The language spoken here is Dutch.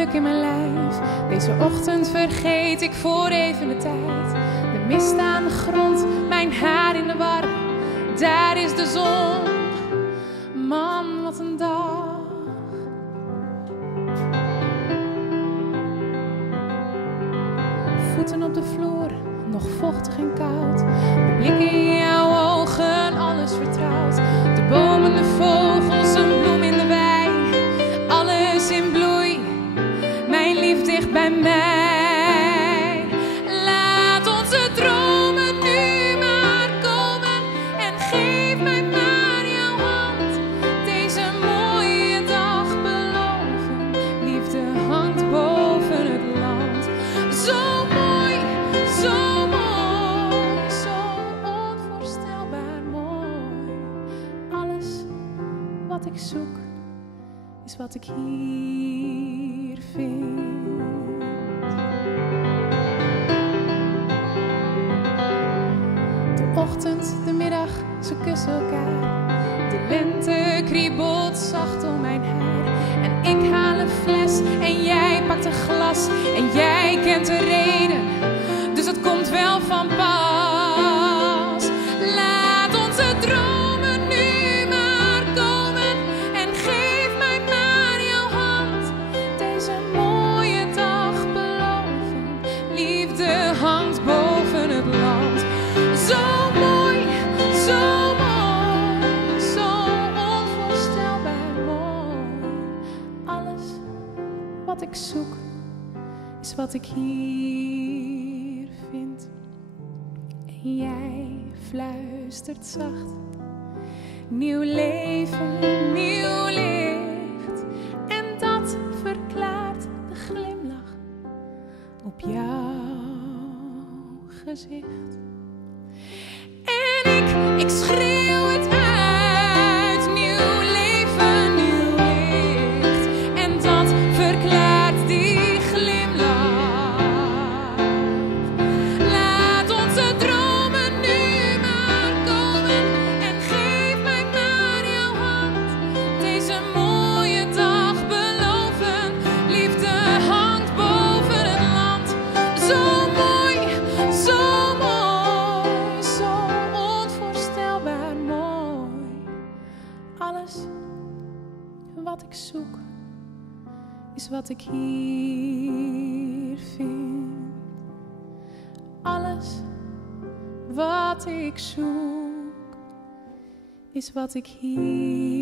geluk in mijn lijf. Deze ochtend vergeet ik voor even de tijd. De mist aan de grond, mijn haar in de war. Daar is de zon. Man, wat een dag. Voeten op de vloer, nog vochtig en koud. De blik in jouw ogen, alles vertrouwd. De bomen, de vogels, een bloem in de wei. Alles in bloei, mijn lief dicht bij mij. Laat onze dromen nu maar komen en geef mij maar jouw hand. Deze mooie dag beloven, liefde hangt boven het land. Zo mooi, zo mooi, zo onvoorstelbaar mooi. Alles wat ik zoek is wat ik hier vind. De ochtend, de middag, ze kussen elkaar. De lente kriebelt zacht om mijn haar. En ik haal een fles en jij pakt een glas. En jij kent de reden, dus het komt wel van pas. Laat onze dromen nu maar komen en geef mij maar jouw hand. Deze mooie dag beloven, liefde hangt boven het land. Zo mooi, zo mooi, zo onvoorstelbaar mooi. Alles wat ik zoek is wat ik hier vind. En jij fluistert zacht. Nieuw leven, nieuw licht. En dat verklaart de glimlach op jouw gezicht. En ik schreeuw het uit. Nieuw leven, nieuw licht. En dat verklaart die glimlach. Laat onze dromen nu maar komen en geef mij maar jouw hand. Deze mooie dag beloven, liefde hangt boven het land. Zo mooi, zo mooi, zo onvoorstelbaar mooi. Alles wat ik zoek is wat ik hier vind. Alles wat ik zoek is wat ik hier